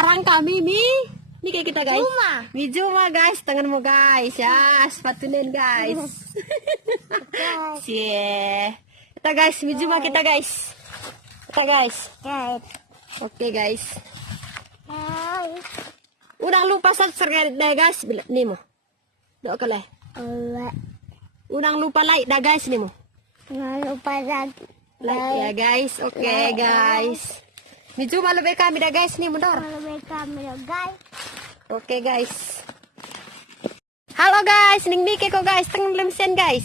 sekarang kami kayak kita guys. Mijuma guys, tanganmu guys ya, sepatunen guys. Cie. Kita guys, Mijuma kita guys. Kita guys. Oke guys. Udah lupa subscribe deh guys, nih mo. Dok kali. Udah lupa like dah guys nih mo. Nggak lupa lagi. Like ya guys, oke guys. Mijuma lebih kami dah guys nih mundur. Lebih kami guys. Oke guys. Halo guys, ning Mike kok guys, tengen lemsen guys.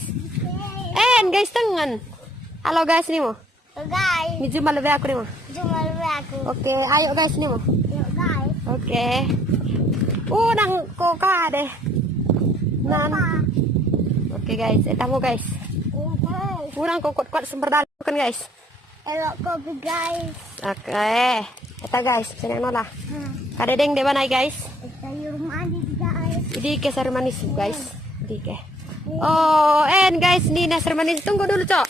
Guys tengen. Halo guys nih mo. Guys. Mijuma lebih aku nih mo. Cuma lebih aku. Oke, ayo guys nih mo. Yuk guys. Oke. Nang koka deh. Nan. Oke guys, etamo guys. Kurang kuat semperdal kan guys. Elok kopi guys. Oke. Eta guys, senang nolah. Kadedeng de mana guys? Sayur manis guys. Ini ke sayur manis guys. Ini ke. Oh, guys, nih sayur manis tunggu dulu, Cok.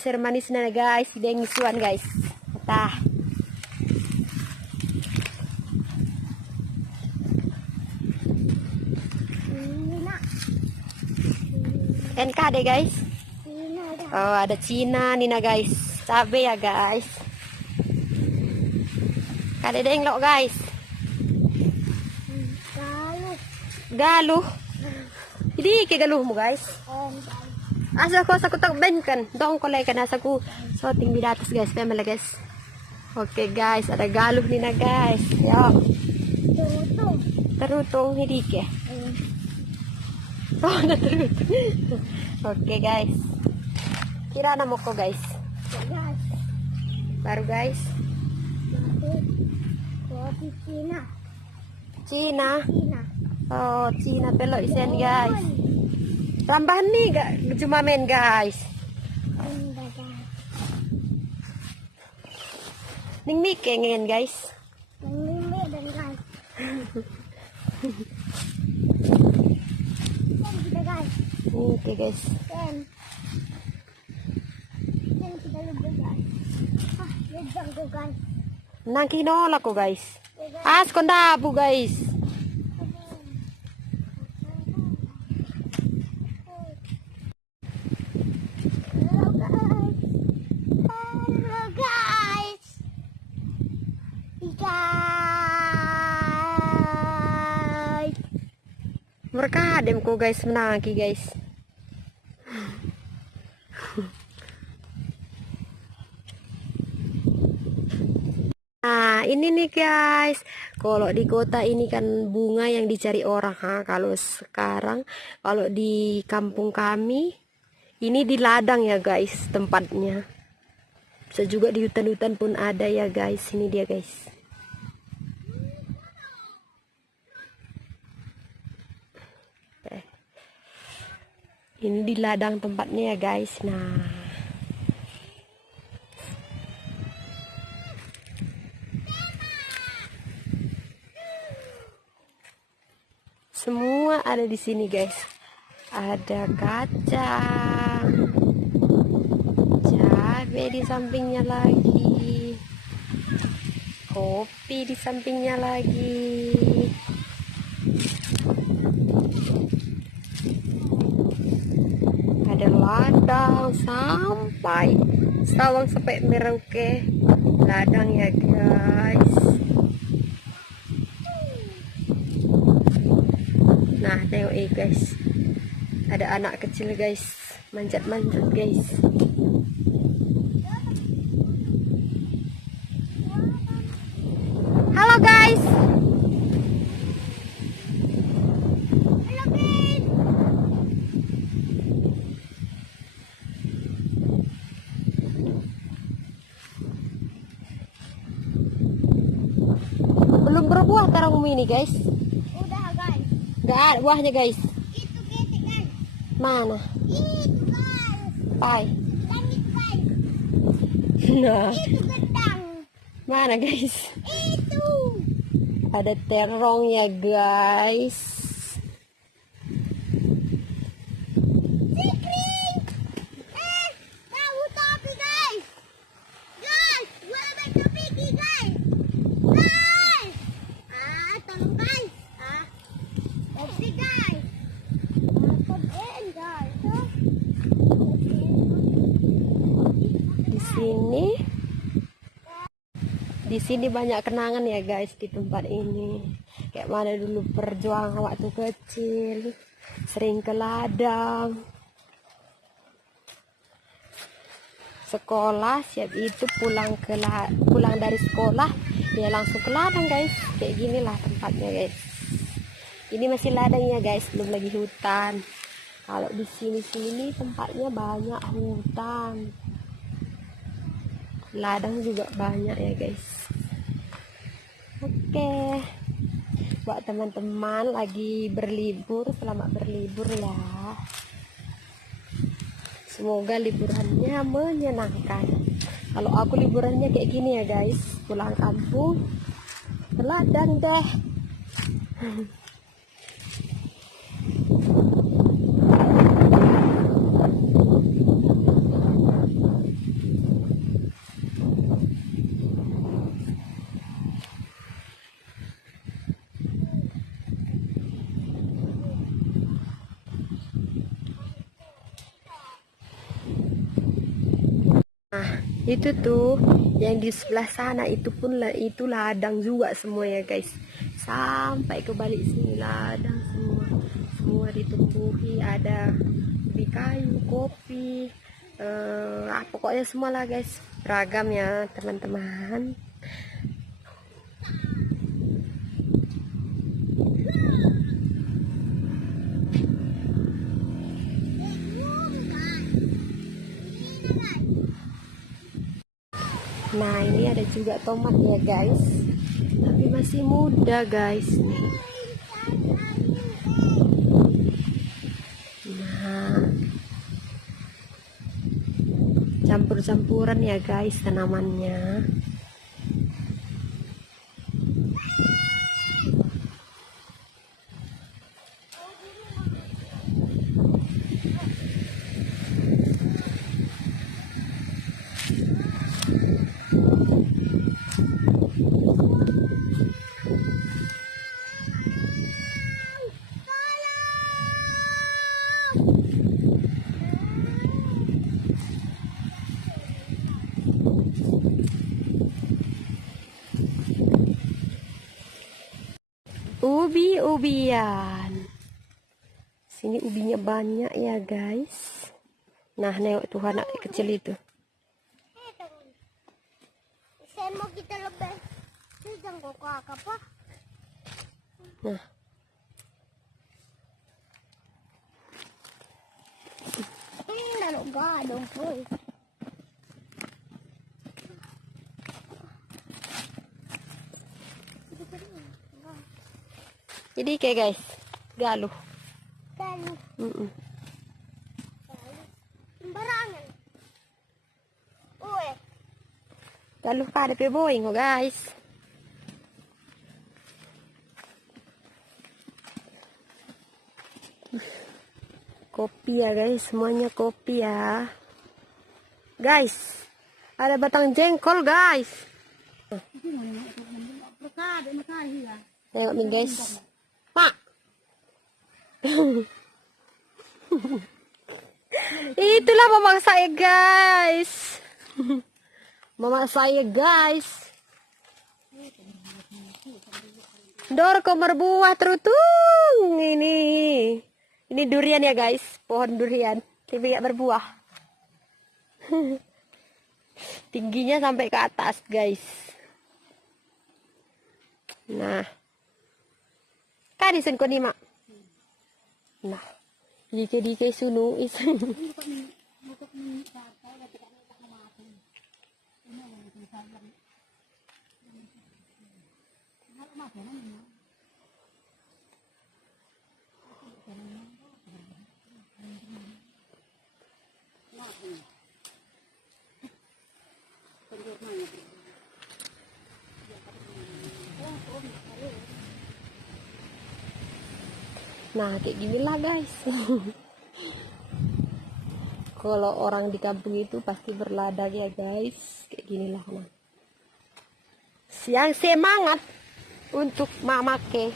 Sayur manis nih guys, deng suan guys. Tah. NKD guys. Oh, ada Cina nih nah guys. Cabe ya guys. Kadedeng lo guys. Galuh. Ini ke galuhmu guys. Asa ko sa kutak ben kan. Dong ko kan asa ko shooting bidatas guys, pemela guys. Oke guys, ada galuh nih na guys. Yo. Terutong hindi ke. Oh, ada terutong. Oke guys. Kira na mo ko guys. Baru guys. Kopi Cina. Cina. Oh, Cina pelo isen guys. Tambahan nih gak cuma main guys. Ning Mike ngin guys. Mimi dan guys. Kita guys. Oke guys. Ten kita lebih guys. Lebih ko guys. Nang kinola ko guys. As konda bu guys. Mereka adem ko guys menangki guys. Nah ini nih guys, kalau di kota ini kan bunga yang dicari orang. Kalau sekarang, kalau di kampung kami ini di ladang ya guys tempatnya. Bisa juga di hutan-hutan pun ada ya guys. Ini dia guys. Ini di ladang tempatnya ya guys. Nah, semua ada di sini guys. Ada kacang, cabai di sampingnya lagi, kopi di sampingnya lagi. Ada ladang sampai sawang sampai Merauke. Ladang ya guys. Nah tengok guys, ada anak kecil guys, manjat-manjat guys. Halo guys. Belum berbuah terang ini guys. Udah guys. Gak ada buahnya guys. Itu ketek guys. Mana? Itu guys. Pai. Langit guys. Nah. Itu gedang. Mana guys? Itu. Ada terong ya guys. Sikring. Tahu topi guys. Guys, gua lebih topi guys. Guys. Di sini banyak kenangan ya guys di tempat ini. Kayak mana dulu perjuangan waktu kecil, sering ke ladang. Sekolah siap itu pulang dari sekolah ya langsung ke ladang guys. Kayak ginilah tempatnya guys. Ini masih ladang ya guys, belum lagi hutan. Kalau di sini tempatnya banyak hutan. Ladang juga banyak ya guys. Oke. Buat teman-teman lagi berlibur, selamat berlibur ya. Semoga liburannya menyenangkan. Kalau aku liburannya kayak gini ya guys, pulang kampung ke ladang deh. Nah, itu tuh yang di sebelah sana itu pun itu ladang juga semua ya guys. Sampai ke balik sini ladang semua. Semua ditumbuhi, ada ubi kayu, kopi, pokoknya semua lah guys. Beragam ya teman-teman. Nah ini ada juga tomat ya guys, tapi masih muda guys nih. Nah campur-campuran ya guys tanamannya. Ubi-ubian. Sini ubinya banyak ya guys. Nah, nengok tuh anak kecil itu. Saya mau kita lebih. Jangan kok apa? Nah. Ini naruh gadong boy. Jadi kayak guys, galuh. Galuh. Sembarangan. Uwe. Galuh kada pe boing oh guys. Kopi ya guys, semuanya kopi ya. Guys, ada batang jengkol guys. Tengok nih guys. Pak. Itulah mama saya guys. Mama saya guys. Dor kok berbuah terutung ini. Ini durian ya guys, pohon durian. Tapi gak berbuah. Tingginya sampai ke atas guys. Nah. Kadisan ko ni mak. Nah. Dike sunu is. Nah kayak gini lah guys. Kalau orang di kampung itu pasti berladang ya guys, kayak ginilah. Nah. Yang semangat untuk mamake.